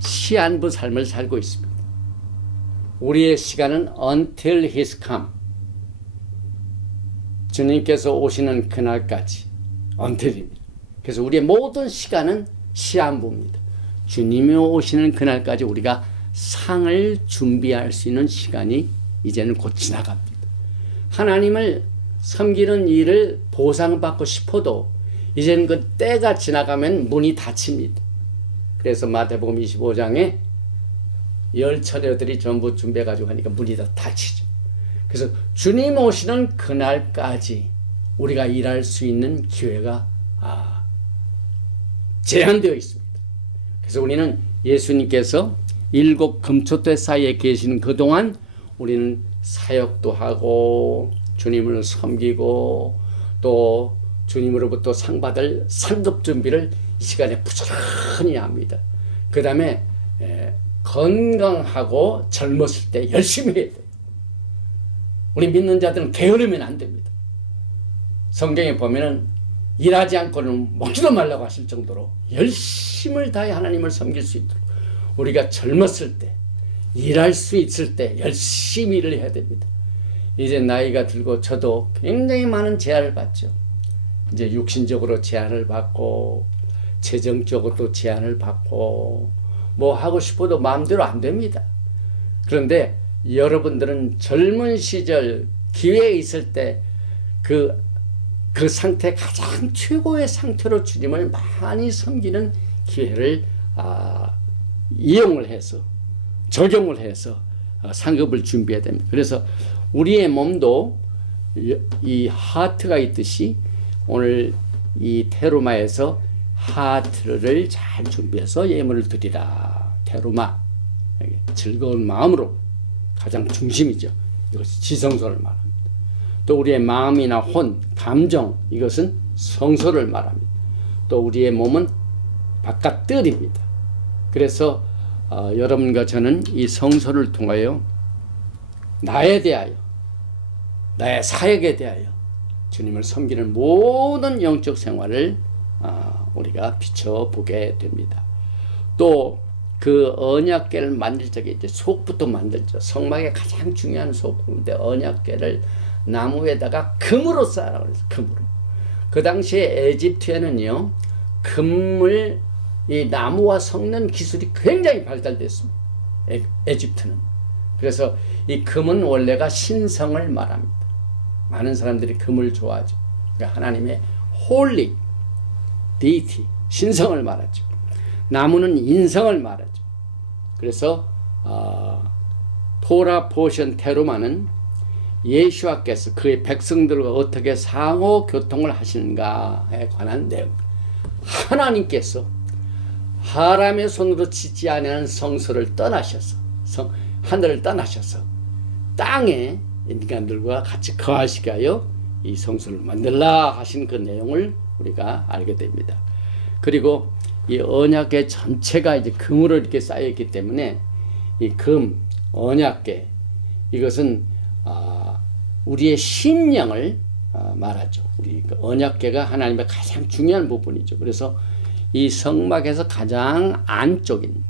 시한부 삶을 살고 있습니다. 우리의 시간은 until His come. 주님께서 오시는 그날까지 until입니다. 그래서 우리의 모든 시간은 시한부입니다. 주님이 오시는 그날까지 우리가 상을 준비할 수 있는 시간이 이제는 곧 지나갑니다. 하나님을 섬기는 일을 보상받고 싶어도 이제는 그 때가 지나가면 문이 닫힙니다. 그래서 마태복음 25장에 열 처녀들이 전부 준비해가지고 하니까 문이 다 닫히죠. 그래서 주님 오시는 그날까지 우리가 일할 수 있는 기회가 제한되어 있습니다. 그래서 우리는 예수님께서 일곱 금초대 사이에 계신 그동안 우리는 사역도 하고 주님을 섬기고 또 주님으로부터 상 받을 상급 준비를 이 시간에 부지런히 합니다. 그 다음에 건강하고 젊었을 때 열심히 해야 돼요. 우리 믿는 자들은 게으르면 안 됩니다. 성경에 보면은 일하지 않고는 먹지도 말라고 하실 정도로 열심을 다해 하나님을 섬길 수 있도록 우리가 젊었을 때 일할 수 있을 때 열심히 일을 해야 됩니다. 이제 나이가 들고 저도 굉장히 많은 제한을 받죠. 이제 육신적으로 제한을 받고 재정적으로도 제한을 받고 뭐 하고 싶어도 마음대로 안 됩니다. 그런데 여러분들은 젊은 시절 기회에 있을 때 그 상태 가장 최고의 상태로 주님을 많이 섬기는 기회를 이용을 해서 적용을 해서 상급을 준비해야 됩니다. 그래서 우리의 몸도 이 하트가 있듯이 오늘 이 테루마에서 하트를 잘 준비해서 예물을 드리라. 테루마, 즐거운 마음으로 가장 중심이죠. 이것이 지성소를 말합니다. 또 우리의 마음이나 혼, 감정, 이것은 성소를 말합니다. 또 우리의 몸은 바깥뜰입니다. 그래서 여러분과 저는 이 성소를 통하여 나에 대하여, 나의 사역에 대하여 주님을 섬기는 모든 영적 생활을 우리가 비춰보게 됩니다. 또 그 언약궤를 만들 적에 이제 속부터 만들죠. 성막의 가장 중요한 속인데 언약궤를 나무에다가 금으로 쌓으라고 그래서 금으로. 그 당시에 에집트에는요, 금을 이 나무와 섞는 기술이 굉장히 발달됐습니다. 에집트는. 그래서 이 금은 원래가 신성을 말합니다. 많은 사람들이 금을 좋아하죠. 그러니까 하나님의 홀리, 디티, 신성을 말하죠. 나무는 인성을 말하죠. 그래서 토라 포션 테루마는 예수와께서 그의 백성들과 어떻게 상호 교통을 하시는가에 관한 내용. 하나님께서 사람의 손으로 짓지 아니하는 성소를 떠나셔서 하늘을 떠나셔서 땅에 인간들과 같이 거하시게 하여 이 성소를 만들라 하신 그 내용을 우리가 알게 됩니다. 그리고 이 언약궤 전체가 이제 금으로 이렇게 쌓여 있기 때문에 이 금, 언약궤 이것은 우리의 심령을 말하죠. 우리 그 언약궤가 하나님의 가장 중요한 부분이죠. 그래서 이 성막에서 가장 안쪽인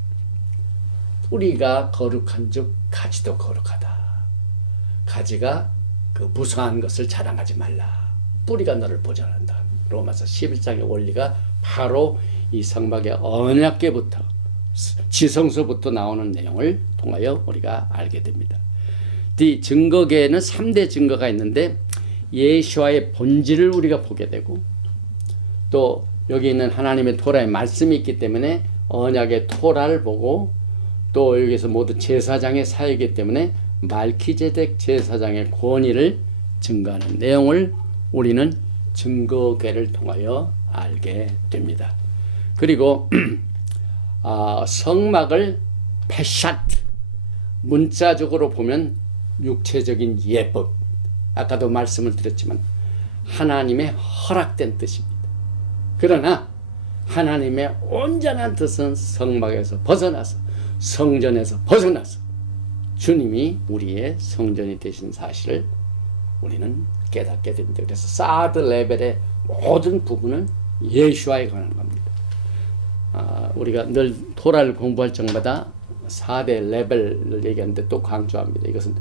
뿌리가 거룩한즉 가지도 거룩하다. 가지가 그 무성한 것을 자랑하지 말라. 뿌리가 너를 보존한다. 로마서 11장의 원리가 바로 이 성막의 언약궤부터 지성소부터 나오는 내용을 통하여 우리가 알게 됩니다. 이 증거계에는 3대 증거가 있는데 예수와의 본질을 우리가 보게 되고 또 여기 있는 하나님의 토라의 말씀이 있기 때문에 언약의 토라를 보고 또 여기서 모두 제사장의 사역이기 때문에 말키제덱 제사장의 권위를 증거하는 내용을 우리는 증거계를 통하여 알게 됩니다. 그리고 성막을 페샤트 문자적으로 보면 육체적인 예법 아까도 말씀을 드렸지만 하나님의 허락된 뜻입니다. 그러나 하나님의 온전한 뜻은 성막에서 벗어나서 성전에서 벗어나서 주님이 우리의 성전이 되신 사실을 우리는 깨닫게 됩니다. 그래서 사드 레벨의 모든 부분은 예수와에 관한 겁니다. 우리가 늘 토라를 공부할 적마다 4대 레벨을 얘기하는데 또 강조합니다. 이것은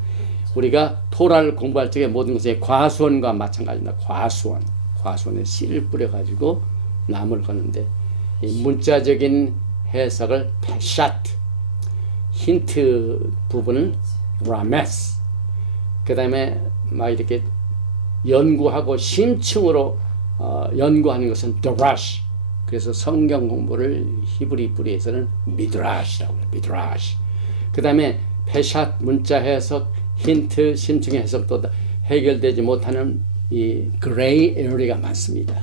우리가 토라를 공부할 적에 모든 것이 과수원과 마찬가지입니다. 과수원에 씨를 뿌려가지고 나무를 거는데 이 문자적인 해석을 페샤트, 힌트 부분은 라메스, 그 다음에 막 이렇게 연구하고 심층으로 연구하는 것은 드라시. 그래서 성경 공부를 히브리 뿌리에서는 미드라시라고 해요. 미드라시. 그 다음에 페샷 문자 해석, 힌트, 심층의 해석도 해결되지 못하는 이 그레이 에어리가 많습니다.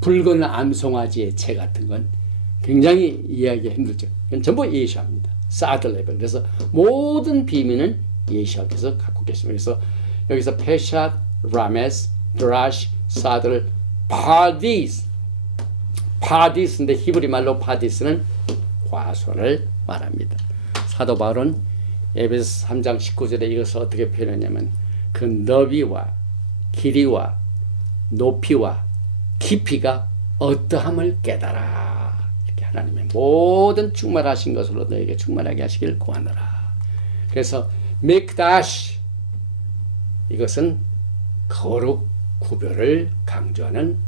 붉은 암송아지의 체 같은 건 굉장히 이해하기 힘들죠. 이건 전부 예시합니다. 사드 레벨. 그래서 모든 비밀은 예시하께서 갖고 계십니다. 그래서 여기서 페샷, 라메스, 드라시, 사드를 파디스인데 히브리 말로 파디스는 과수원을 말합니다. 사도 바울은 에베소 3장 19절에 이것을 어떻게 표현했냐면 그 너비와 길이와 높이와 깊이가 어떠함을 깨달아. 이렇게 하나님의 모든 충만하신 것으로 너에게 충만하게 하시길 구하노라. 그래서 mikdash 이것은 거룩 구별을 강조하는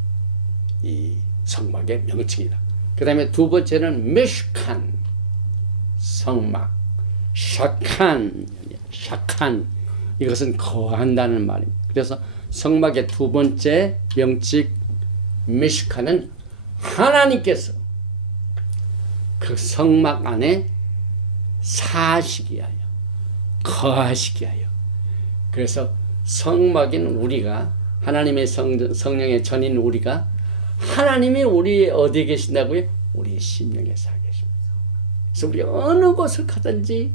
이 성막의 명칭이다. 그 다음에 두 번째는 mishkan 성막, 샤칸 이것은 거한다는 말입니다. 그래서 성막의 두 번째 명칭 mishkan은 하나님께서 그 성막 안에 사시기 하여 거하시기 하여. 그래서 성막인 우리가 하나님의 성령의 전인 우리가 하나님이 우리 어디에 계신다고요? 우리 심령에 살아 계십니다. 그래서 우리 어느 곳을 가든지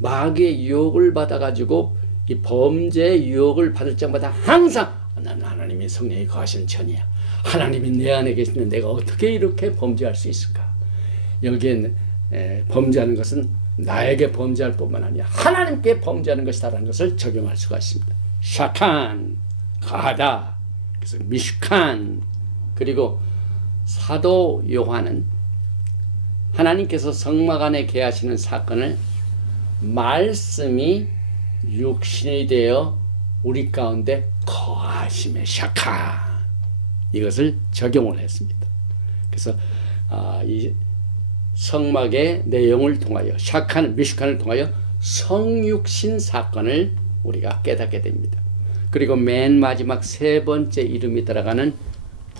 마귀의 유혹을 받아가지고 이 범죄의 유혹을 받을 때마다 항상 나는 하나님의 성령이 거하시는 전이야. 하나님이 내 안에 계시는데 내가 어떻게 이렇게 범죄할 수 있을까? 여기에 범죄하는 것은 나에게 범죄할 뿐만 아니라 하나님께 범죄하는 것이다라는 것을 적용할 수가 있습니다. 샤칸, 가다, 그래서 미슈칸. 그리고 사도 요한은 하나님께서 성막 안에 계하시는 사건을 말씀이 육신이 되어 우리 가운데 거하심의 샤칸 이것을 적용을 했습니다. 그래서 이 성막의 내용을 통하여 샤칸, 미슈칸을 통하여 성육신 사건을 우리가 깨닫게 됩니다. 그리고 맨 마지막 세 번째 이름이 들어가는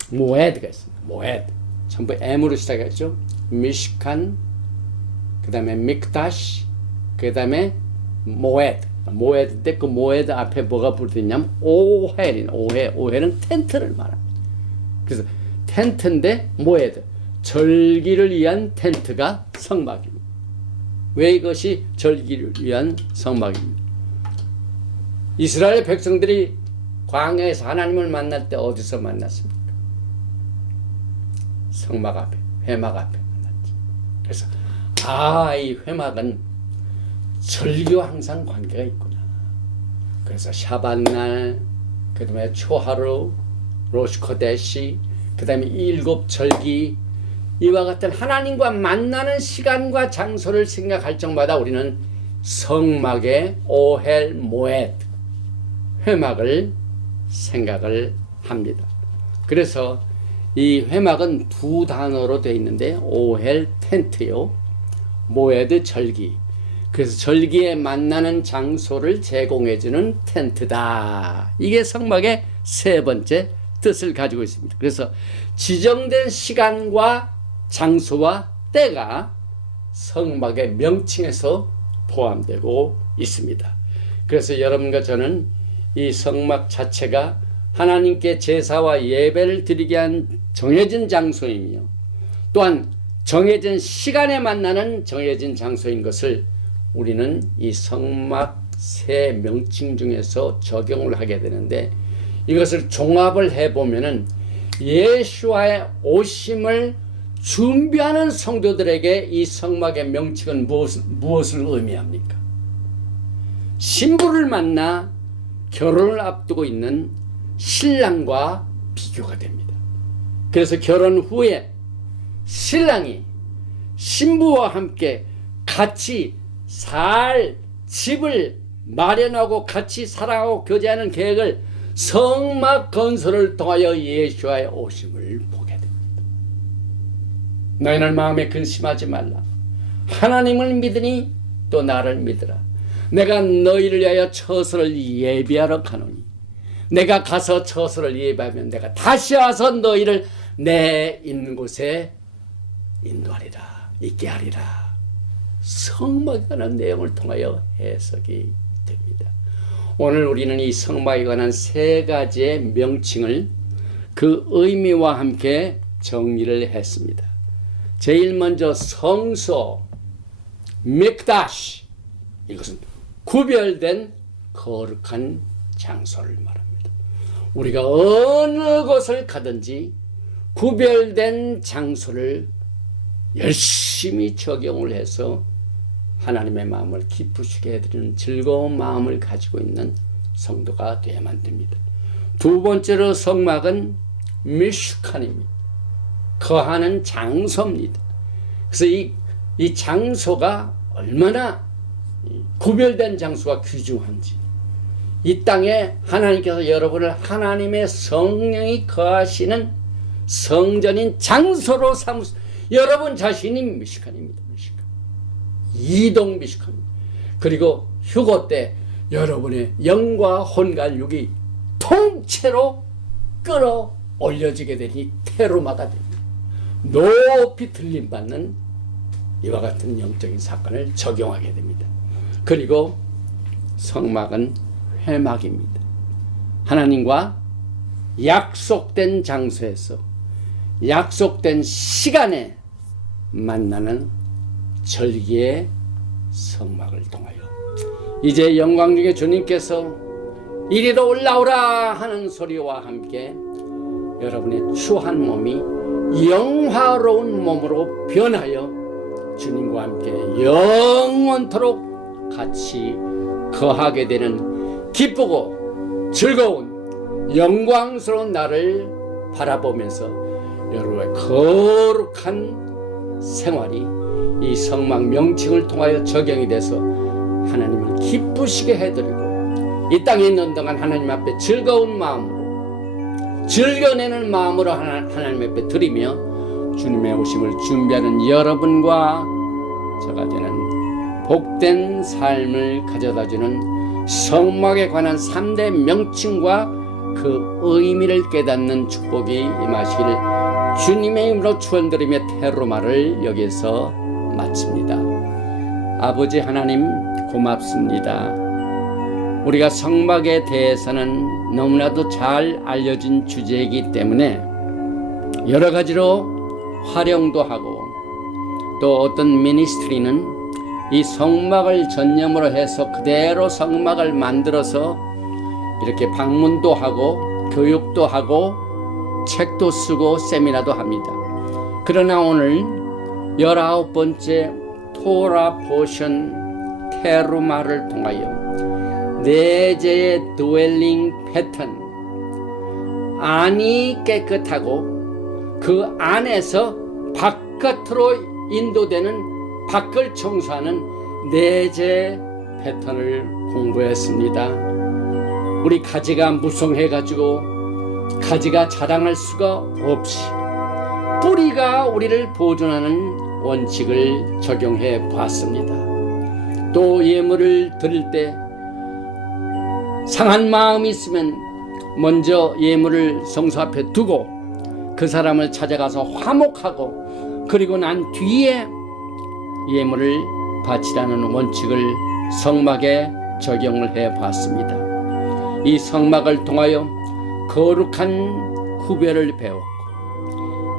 모에드가 있습니다. 모에드. 전부 M으로 시작했죠. 미시칸, 그 다음에 믹다시, 그 다음에 모에드. 모에드인데 그 모에드 앞에 뭐가 붙어있냐면 오헬인 오헬은 텐트를 말합니다. 그래서 텐트인데 모에드. 절기를 위한 텐트가 성막입니다. 왜 이것이 절기를 위한 성막입니다? 이스라엘 백성들이 광야에서 하나님을 만날 때 어디서 만났습니까? 성막 앞에, 회막 앞에 만났죠. 그래서 이 회막은 절기와 항상 관계가 있구나. 그래서 샤밧날, 그 다음에 초하루, 로시코데시, 그 다음에 일곱 절기, 이와 같은 하나님과 만나는 시간과 장소를 생각할 적마다 우리는 성막의 오헬 모에드, 회막을 생각을 합니다. 그래서 이 회막은 두 단어로 되어 있는데 오헬 텐트요, 모에드 절기. 그래서 절기에 만나는 장소를 제공해주는 텐트다. 이게 성막의 세 번째 뜻을 가지고 있습니다. 그래서 지정된 시간과 장소와 때가 성막의 명칭에서 포함되고 있습니다. 그래서 여러분과 저는 이 성막 자체가 하나님께 제사와 예배를 드리게 한 정해진 장소이며 또한 정해진 시간에 만나는 정해진 장소인 것을 우리는 이 성막 세 명칭 중에서 적용을 하게 되는데, 이것을 종합을 해보면은 예수와의 오심을 준비하는 성도들에게 이 성막의 명칭은 무엇을 의미합니까? 신부를 만나 결혼을 앞두고 있는 신랑과 비교가 됩니다. 그래서 결혼 후에 신랑이 신부와 함께 같이 살 집을 마련하고 같이 살아가고 교제하는 계획을 성막 건설을 통하여 예수와의 오심을 보게 됩니다. 너희는 마음에 근심하지 말라. 하나님을 믿으니 또 나를 믿으라. 내가 너희를 위하여 처소를 예비하러 가노니 내가 가서 처소를 예비하면 내가 다시 와서 너희를 내 있는 곳에 인도하리라, 있게 하리라. 성막에 관한 내용을 통하여 해석이 됩니다. 오늘 우리는 이 성막에 관한 세 가지의 명칭을 그 의미와 함께 정리를 했습니다. 제일 먼저 성소, 믹다시, 이것은 구별된 거룩한 장소를 말합니다. 우리가 어느 곳을 가든지 구별된 장소를 열심히 적용을 해서 하나님의 마음을 기쁘시게 해드리는 즐거운 마음을 가지고 있는 성도가 되어야만 됩니다. 두 번째로 성막은 미슈칸입니다. 거하는 장소입니다. 그래서 이 장소가 얼마나 구별된 장소가 귀중한지, 이 땅에 하나님께서 여러분을 하나님의 성령이 거하시는 성전인 장소로 여러분 자신이 미슈칸입니다. 미슈칸. 이동 미슈칸입니다. 그리고 휴거 때 여러분의 영과 혼과 육이 통째로 끌어올려지게 되니 테루마가 됩니다. 높이 들림받는 이와 같은 영적인 사건을 적용하게 됩니다. 그리고 성막은 회막입니다. 하나님과 약속된 장소에서 약속된 시간에 만나는 절기의 성막을 통하여 이제 영광 중에 주님께서 이리로 올라오라 하는 소리와 함께 여러분의 추한 몸이 영화로운 몸으로 변하여 주님과 함께 영원토록 같이 거하게 되는 기쁘고 즐거운 영광스러운 날을 바라보면서 여러분의 거룩한 생활이 이 성막 명칭을 통하여 적용이 돼서 하나님을 기쁘시게 해드리고 이 땅에 있는 동안 하나님 앞에 즐거운 마음으로 즐겨내는 마음으로 하나님 앞에 드리며 주님의 오심을 준비하는 여러분과 저가 되는 복된 삶을 가져다주는 성막에 관한 3대 명칭과 그 의미를 깨닫는 축복이 임하시길 주님의 이름으로 축원드리며 테로마를 여기서 마칩니다. 아버지 하나님 고맙습니다. 우리가 성막에 대해서는 너무나도 잘 알려진 주제이기 때문에 여러 가지로 활용도 하고, 또 어떤 미니스트리는 이 성막을 전념으로 해서 그대로 성막을 만들어서 이렇게 방문도 하고 교육도 하고 책도 쓰고 세미나도 합니다. 그러나 오늘 19번째 토라 포션 테루마를 통하여 내재의 드웰링 패턴, 안이 깨끗하고 그 안에서 바깥으로 인도되는 밖을 청소하는 내재 패턴을 공부했습니다. 우리 가지가 무성해가지고 가지가 자랑할 수가 없이 뿌리가 우리를 보존하는 원칙을 적용해 보았습니다. 또 예물을 드릴 때 상한 마음이 있으면 먼저 예물을 성소 앞에 두고 그 사람을 찾아가서 화목하고 그리고 난 뒤에 예물을 바치라는 원칙을 성막에 적용을 해 봤습니다. 이 성막을 통하여 거룩한 구별을 배웠고,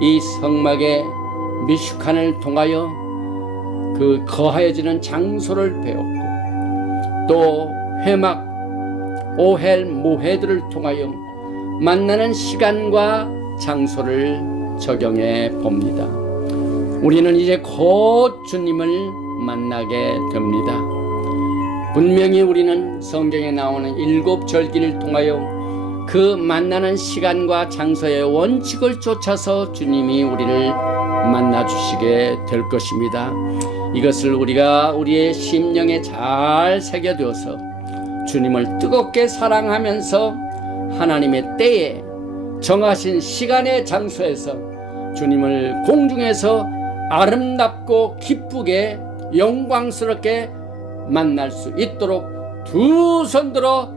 이 성막의 미슈칸을 통하여 그 거하여지는 장소를 배웠고, 또 회막, 오헬, 모회들을 통하여 만나는 시간과 장소를 적용해 봅니다. 우리는 이제 곧 주님을 만나게 됩니다. 분명히 우리는 성경에 나오는 7절기를 통하여 그 만나는 시간과 장소의 원칙을 쫓아서 주님이 우리를 만나 주시게 될 것입니다. 이것을 우리가 우리의 심령에 잘 새겨두어서 주님을 뜨겁게 사랑하면서 하나님의 때에 정하신 시간의 장소에서 주님을 공중에서 아름답고 기쁘게 영광스럽게 만날 수 있도록 두 손 들어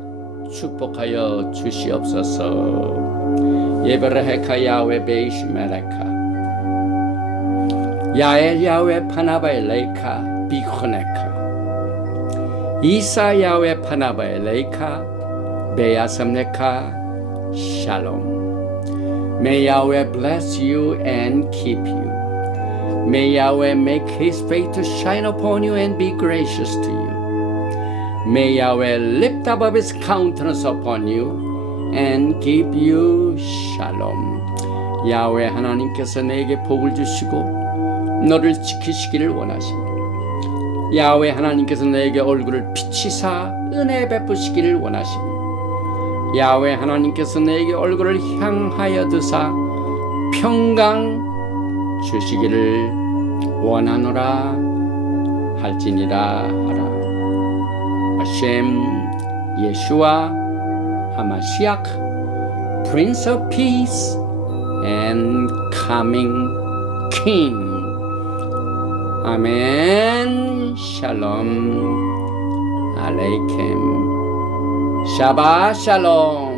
축복하여 주시옵소서. 예베레헤카 야훼 베이시 메레카 야엘 야훼 파나바에 레이카 비코네카 이사 야훼 파나바에 레이카 베야섬네카 샬롬. May Yahweh bless you and keep you. May Yahweh make His face to shine upon you and be gracious to you. May Yahweh lift up His countenance upon you and give you shalom. 야훼 하나님께서 내게 복을 주시고 너를 지키시기를 원하십니다. 야훼 하나님께서 내게 얼굴을 비치사 은혜 베푸시기를 원하십니다. 야훼 하나님께서 내게 얼굴을 향하여 드사 평강 주시기를 원하노라 할지니라 하라. 하셈 예슈아 하마시악 Prince of Peace and Coming King. 아멘. 샬롬 알레이켐. 샤바 샬롬.